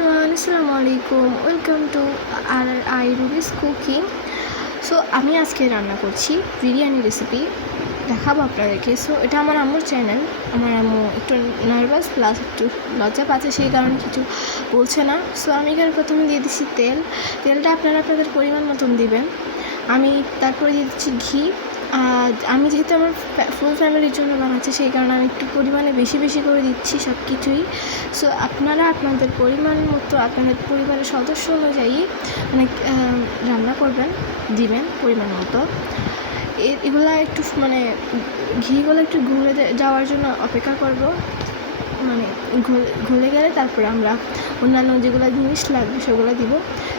Everyone, আসসালামু আলাইকুম। Welcome to আর আই রুবিস কুকিং। সো আমি আজকে রান্না করছি বিরিয়ানি রেসিপি, দেখাবো আপনাদেরকে। সো এটা আমার আম্মুর চ্যানেল। আমার আম্মু একটু নার্ভাস প্লাস একটু লজ্জা পাচ্ছে, সেই কারণে কিছু বলছে না। সো আমি এখানে প্রথমে দিয়ে দিচ্ছি তেলটা আপনারা আপনাদের পরিমাণ মতন দিবেন। আমি তারপরে দিয়ে দিচ্ছি ঘি। আমি যেহেতু আমার ফুল ফ্যামিলির জন্য বানাচ্ছি, সেই কারণে আমি একটু পরিমাণে বেশি বেশি করে দিচ্ছি সব কিছুই। সো আপনারা আপনাদের পরিমাণ মতো আপনাদের পরিবারের সদস্য অনুযায়ী মানে রান্না করবেন, দিবেন পরিমাণ মতো। এগুলা একটু মানে ঘিগুলো একটু ঘুরে যাওয়ার জন্য অপেক্ষা করব, মানে ঘুরে গেলে তারপরে আমরা অন্যান্য যেগুলো জিনিস লাগবে সেগুলো দিব।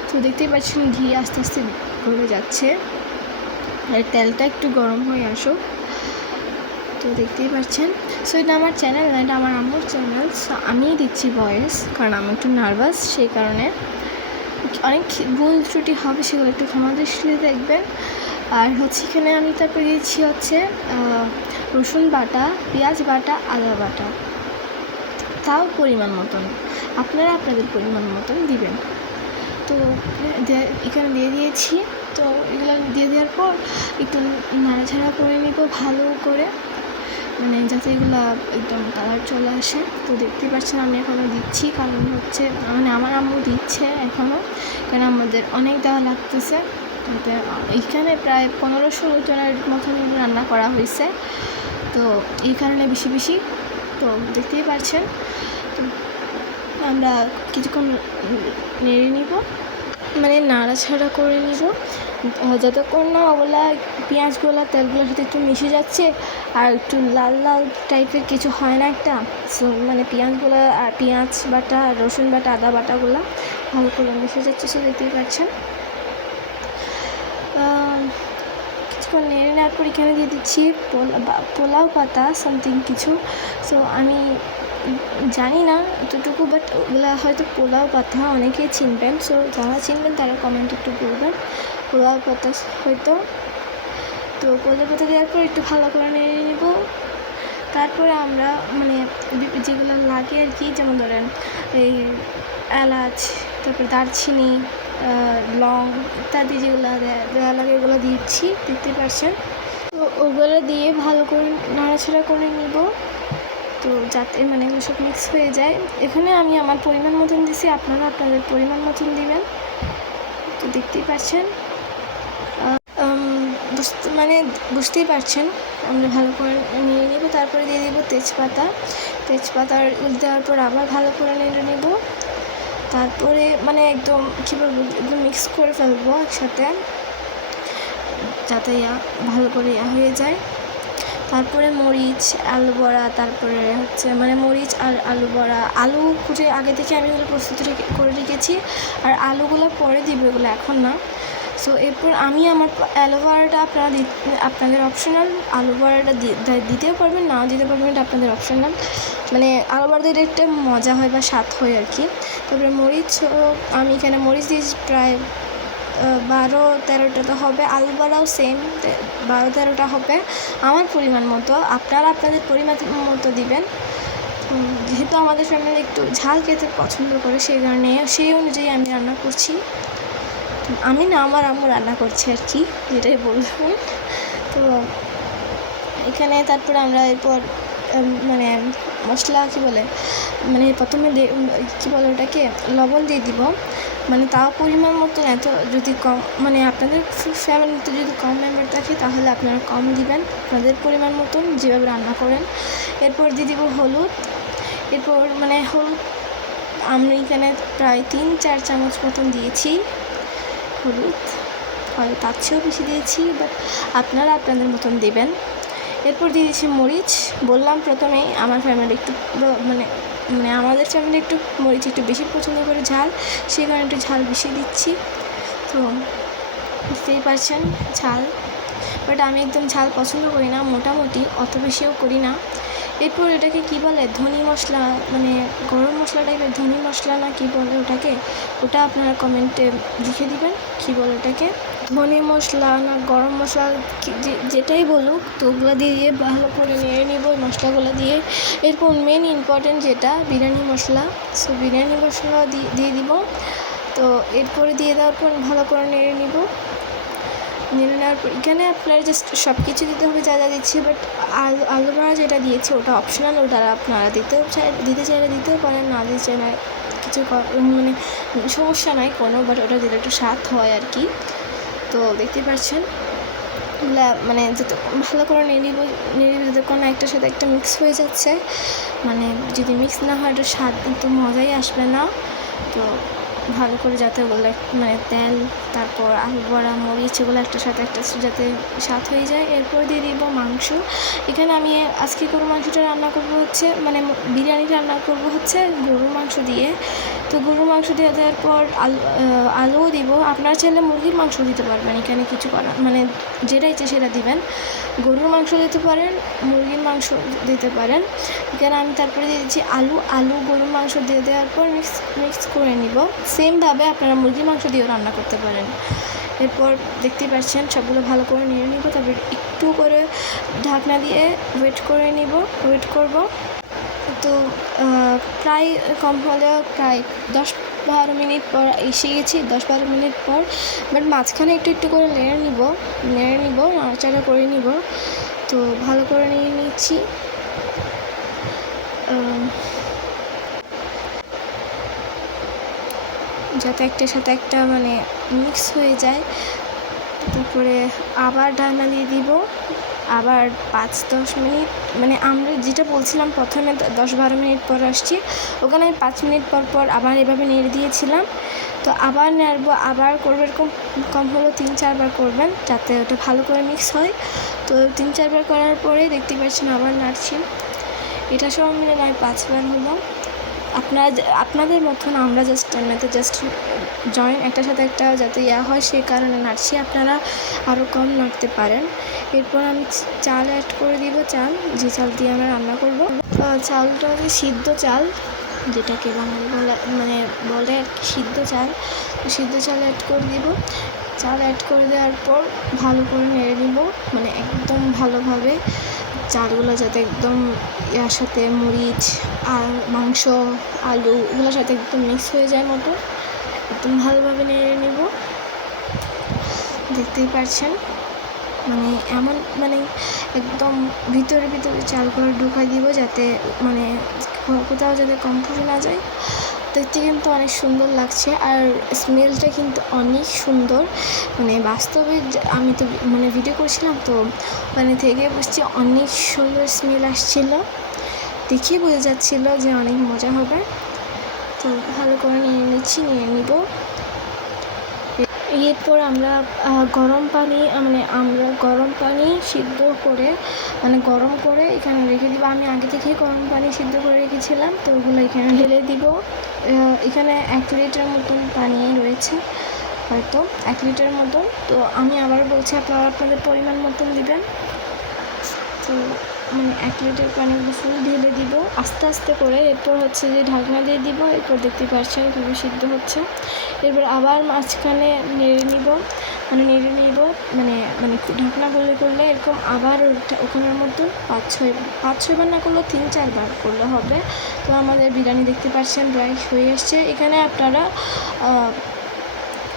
তো দেখতেই পাচ্ছেন ঘি আস্তে আস্তে ঘুরে যাচ্ছে, আর তেলটা একটু গরম হয়ে আসুক। তো দেখতেই পাচ্ছেন। সো এটা আমার চ্যানেল না, এটা আমার আম্মুর চ্যানেল। সো আমিই দিচ্ছি ভয়েস, কারণ আমি একটু নার্ভাস, সেই কারণে অনেক ভুল ত্রুটি হবে, সেগুলো একটু ক্ষমা দৃষ্টিতে দেখবেন। আর হচ্ছে এখানে আমি তারপরে দিচ্ছি হচ্ছে রসুন বাটা, পেঁয়াজ বাটা, আদা বাটা, তাও পরিমাণ মতন, আপনারা আপনাদের পরিমাণ মতন দিবেন। তো এখানে দিয়ে দিয়েছি। তো এগুলো দিয়ে দেওয়ার পর একটু নাড়াচাড়া করে নিব ভালো করে, মানে যাতে এগুলো একদম কালার চলে আসে। তো দেখতেই পাচ্ছেন আমি এখনও দিচ্ছি, কারণ হচ্ছে মানে আমার আম্মু দিচ্ছে এখনও, কারণ আমাদের অনেক দেওয়া লাগতেছে। এইখানে প্রায় 15-16 জনের মতন রান্না করা হয়েছে, তো এই কারণে বেশি বেশি। তো দেখতেই পাচ্ছেন। তো আমরা কিছুক্ষণ নেড়ে নিব, মানে নাড়াছাড়া করে নিব যতক্ষণ না ওগুলা পেঁয়াজগুলো তেলগুলোর সাথে একটু মিশে যাচ্ছে আর একটু লাল লাল টাইপের কিছু হয় না একটা। সো মানে পেঁয়াজগুলো আর পেঁয়াজ বাটা, রসুন বাটা, আদা বাটাগুলো ভালো করে মিশে যাচ্ছে। সো দেখতেই পাচ্ছেন। কিছুক্ষণ নেড়ে নেওয়ার পর এখানে দিয়ে দিচ্ছি পোলাও পাতা সামথিং কিছু। সো আমি জানি না এতটুকু, বাট ওগুলো হয়তো পোলাও পাতা, অনেকেই চিনবেন। সো যারা চিনবেন তারা কমেন্ট একটু বলবেন পোলাও পাতা হয়তো। তো পোলাও পাতা দেওয়ার পর একটু ভালো করে নেড়ে নিব। তারপরে আমরা মানে যেগুলো লাগে আর কি, যেমন ধরেন এই এলাচ, তারপরে দারচিনি, লং ইত্যাদি যেগুলো দেওয়া লাগে এগুলো দিচ্ছি, দেখতে পাচ্ছেন। তো ওগুলো দিয়ে ভালো করে নাড়াচাড়া করে নিব, তো যাতে মানে এগুলো সব মিক্স হয়ে যায়। এখানে আমি আমার পরিমাণ মতন দিছি, আপনারা আপনাদের পরিমাণ মতন দিবেন। তো দেখতেই পাচ্ছেন, বুঝতেই পারছেন। আমরা ভালো করে নিয়ে নেব, তারপরে দিয়ে দেবো তেজপাতার দেওয়ার পর আবার ভালো করে নেড়ে নেব। তারপরে মানে একদম কী বলবো, একদম মিক্স করে ফেলবো একসাথে, যাতে ভালো করে হয়ে যায়। তারপরে মরিচ, আলু বড়া, তারপরে হচ্ছে মানে মরিচ আর আলু বড়া, আলু কুচে আগে থেকে আমি এগুলো প্রস্তুত করে রেখেছি, আর আলুগুলো পরে দিব, এগুলো এখন না। সো এরপর আমি আমার অ্যালোভেরাটা আপনাদের অপশনাল, আলু বড়াটা দিতেও পারবেন, নাও দিতে পারবেন, এটা আপনাদের অপশনাল। মানে আলু বড়া দিলে একটা মজা হয় বা স্বাদ হয় আর কি। তারপরে মরিচ, আমি এখানে মরিচ দিয়েছি প্রায় 12-13টা তো হবে। আলু বড়াও সেম 12-13টা হবে আমার পরিমাণ মতো, আপনারা আপনাদের পরিমাণ মতো দিবেন। যেহেতু আমাদের ফ্যামিলি একটু ঝাল খেতে পছন্দ করে, সেই অনুযায়ী আমি রান্না করছি। আমি না, আমার আম্মু রান্না করছে আর কি, যেটাই বললাম। তো এখানে তারপরে আমরা এরপর মানে মশলা কী বলে, মানে প্রথমে কী বলে ওটাকে লবণ দিয়ে দিব, মানে তাও পরিমাণ মতন। এত যদি কম মানে আপনাদের ফ্যামিলিতে যদি কম মেম্বার থাকে তাহলে আপনারা কম দিবেন, আপনাদের পরিমাণ মতন যেভাবে রান্না করেন। এরপর দিয়ে দিব হলুদ। এরপর মানে হলুদ আমি এখানে প্রায় 3-4 চামচ মতন দিয়েছি হলুদ, হয়তো তার চেয়েও বেশি দিয়েছি, বাট আপনারা আপনাদের মতন দেবেন। এরপর দিয়ে দিয়েছি মরিচ। বললাম প্রথমেই আমার ফ্যামিলি একটু মানে আমাদের ফ্যামিলি একটু মরিচ একটু বেশি পছন্দ করে ঝাল, সেই কারণে একটু ঝাল বেশি দিচ্ছি। তো বুঝতেই পারছেন ঝাল, বাট আমি একদম ঝাল পছন্দ করি না, মোটামুটি, অত বেশিও করি না। এরপর এটাকে কী বলে, ধনে মশলা মানে গরম মশলা টাইপের, ধনে মশলা না কি বলে ওটাকে, ওটা আপনারা কমেন্টে লিখে দিবেন কী বলে ওটাকে, ধনে মশলা না গরম মশলা যেটাই বলুক। তো ওগুলো দিয়ে ভালো করে নেড়ে নিব মশলাগুলো দিয়ে। এরপর মেন ইম্পর্টেন্ট যেটা বিরিয়ানি মশলা, সো বিরিয়ানি মশলা দিয়ে দিব। তো এরপরে দিয়ে দেওয়ার পর ভালো করে নেড়ে নিব। নেড়ে নেওয়ার পর এখানে আপনারা জাস্ট সব কিছু দিতে হবে যা যা দিচ্ছি, বাট আলু ভাড়া যেটা দিয়েছি ওটা অপশনাল, ওটা আপনারা দিতে চাইলে দিতেও পারেন, না দিতে চাইলে কিছু মানে সমস্যা নাই কোনো, বাট ওটা দিলে একটু স্বাদ হয় আর কি। তো দেখতে পাচ্ছেন মানে যত ভালো করে নেড়ে যতক্ষণ একটার সাথে একটা মিক্স হয়ে যাচ্ছে, মানে যদি মিক্স না হয় একটু স্বাদ কিন্তু মজাই আসবে না। তো ভালো করে যাতে ওগুলো মানে তেল, তারপর আলু বড়া, মরিচ এগুলো একটার সাথে একটা যাতে স্বাদ হয়ে যায়। এরপর দিয়ে দিব মাংস। এখানে আমি আজকে গরুর মাংসটা রান্না করবো হচ্ছে, মানে বিরিয়ানি রান্না করবো হচ্ছে গরুর মাংস দিয়ে। তো গরুর মাংস দিয়ে দেওয়ার পর আলুও দিব। আপনারা চাইলে মুরগির মাংস দিতে পারবেন, এখানে কিছু করার মানে যেটা ইচ্ছে সেটা দিবেন। গরুর মাংস দিতে পারেন, মুরগির মাংস দিতে পারেন। এখানে আমি তারপরে দিয়ে দিচ্ছি আলু গরুর মাংস দিয়ে দেওয়ার পর মিক্স করে নিব। সেমভাবে আপনারা মুরগির মাংস দিয়েও রান্না করতে পারেন। এরপর দেখতেই পাচ্ছেন সবগুলো ভালো করে নিয়ে নিব, তারপর একটু করে ঢাকনা দিয়ে ওয়েট করব। তো প্রায় কম হলেও প্রায় 10-12 মিনিট পর এসে গেছি, 10-12 মিনিট পর। বাট মাঝখানে একটু করে নেড়ে নিব, নাড়াচাড়া করে নিব। তো ভালো করে নিয়ে নিচ্ছি। যাতে একটার সাথে একটা মানে মিক্স হয়ে যায়। তারপরে আবার ঢাকনা দিয়ে দিব, আবার 5-10 মিনিট, মানে আমরা যেটা বলছিলাম প্রথমে 10-12 মিনিট পর আসছি, ওখানে আমি 5 মিনিট পর আবার এভাবে নেড়ে দিয়েছিলাম। তো আবার নাড়বো, আবার করবো, এরকম কম হলো 3-4 বার করবেন যাতে ওটা ভালো করে মিক্স হয়। তো 3-4 বার করার পরে দেখতে পাচ্ছেন আবার নাড়ছি। এটা সব মিলে নয় 5 বার হলো। আপনাদের মতন আমরা জাস্ট জয়েন একটার সাথে একটা যাতে হয় সেই কারণে নাড়ছি, আপনারা আরও কম নাড়তে পারেন। এরপর আমি চাল অ্যাড করে দিব, যে চাল দিয়ে আমরা রান্না করব। চালটা হচ্ছে সিদ্ধ চাল, যেটাকে বাঙালি বলে আর কি সিদ্ধ চাল। তো সিদ্ধ চাল অ্যাড করে দিব। চাল অ্যাড করে দেওয়ার পর ভালো করে নেড়ে নিব, মানে একদম ভালোভাবে চালগুলো যাতে একদম ইয়ার সাথে মরিচ আর মাংস, আলু এগুলোর সাথে একদম মিক্স হয়ে যায় মতো একদম ভালোভাবে নেড়ে নেব। দেখতেই পাচ্ছেন মানে একদম ভিতরে চালগুলো ঢুকাই দিব, যাতে মানে কোথাও যাতে কম পড়ে না যায়। দেখতে কিন্তু অনেক সুন্দর লাগছে, আর স্মেলটা কিন্তু অনেক সুন্দর। মানে বাস্তবে আমি তো মানে ভিডিও করছিলাম, তো মানে থেকে বুঝছি অনেক সুন্দর স্মেল আসছিল, দেখেই বোঝা যাচ্ছিল যে অনেক মজা হবে। তো ভালো করে নিয়ে নিব। এরপর আমরা গরম পানি সিদ্ধ করে গরম করে এখানে রেখে দিব। আমি আগে থেকেই গরম পানি সিদ্ধ করে রেখেছিলাম, তো ওগুলো এখানে ঢেলে দিব। এখানে 1 লিটার মতন পানি রয়েছে, হয়তো 1 লিটার মতন। তো আমি আবার বলছি আপনারা আপনাদের পরিমাণ মতন দিবেন। তো 1 লিটার পানিগুলো ফুল ঢেলে দিব আস্তে আস্তে করে। এরপর হচ্ছে যে ঢাকনা দিয়ে দিব। এরপর দেখতে পাচ্ছেন কীভাবে সিদ্ধ হচ্ছে। এরপর আবার মাঝখানে নেড়ে নিব মানে ঢাকনা করলে এরকম আবার ওখানের মতো 5-6 বার না করলেও 3-4 বার করলে হবে। তো আমাদের বিরিয়ানি দেখতে পাচ্ছেন প্রায় হয়ে আসছে। এখানে আপনারা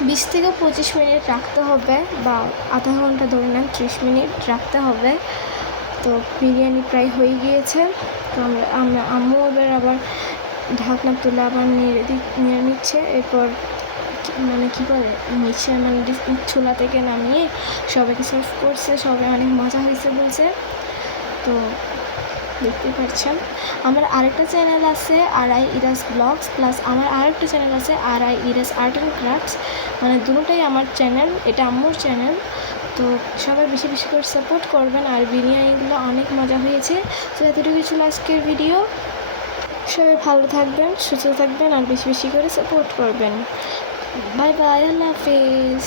20 থেকে 25 মিনিট রাখতে হবে, বা আধা ঘন্টা ধরে নেন 30 মিনিট রাখতে হবে। তো বিরিয়ানি প্রায় হয়ে গিয়েছে। তো আম্মু এবার আবার ঢাকনা তুলে আবার নেড়ে নিচ্ছে। এরপর নিচ্ছে চুলা থেকে নামিয়ে সবাইকে সার্ভ করছে, সবাই অনেক মজা হয়েছে বলছে। তো দেখতে পাচ্ছেন আমার আরেকটা চ্যানেল আছে আরআই ইরাস ব্লগস, প্লাস আমার আরেকটা চ্যানেল আছে আরআই ইরাস আর্ট অ্যান্ড ক্রাফটস, দুটোটাই আমার চ্যানেল, এটা আম্মুর চ্যানেল। তো সবাই বেশি করে সাপোর্ট করবেন, আর বিরিয়ানিগুলো অনেক মজা হয়েছে। তো এতটুকু ছিল আজকের ভিডিও। সবাই ভালো থাকবেন, সুস্থ থাকবেন, আর বেশি করে সাপোর্ট করবেন। বাই বাই, আল্লাহ হাফেজ।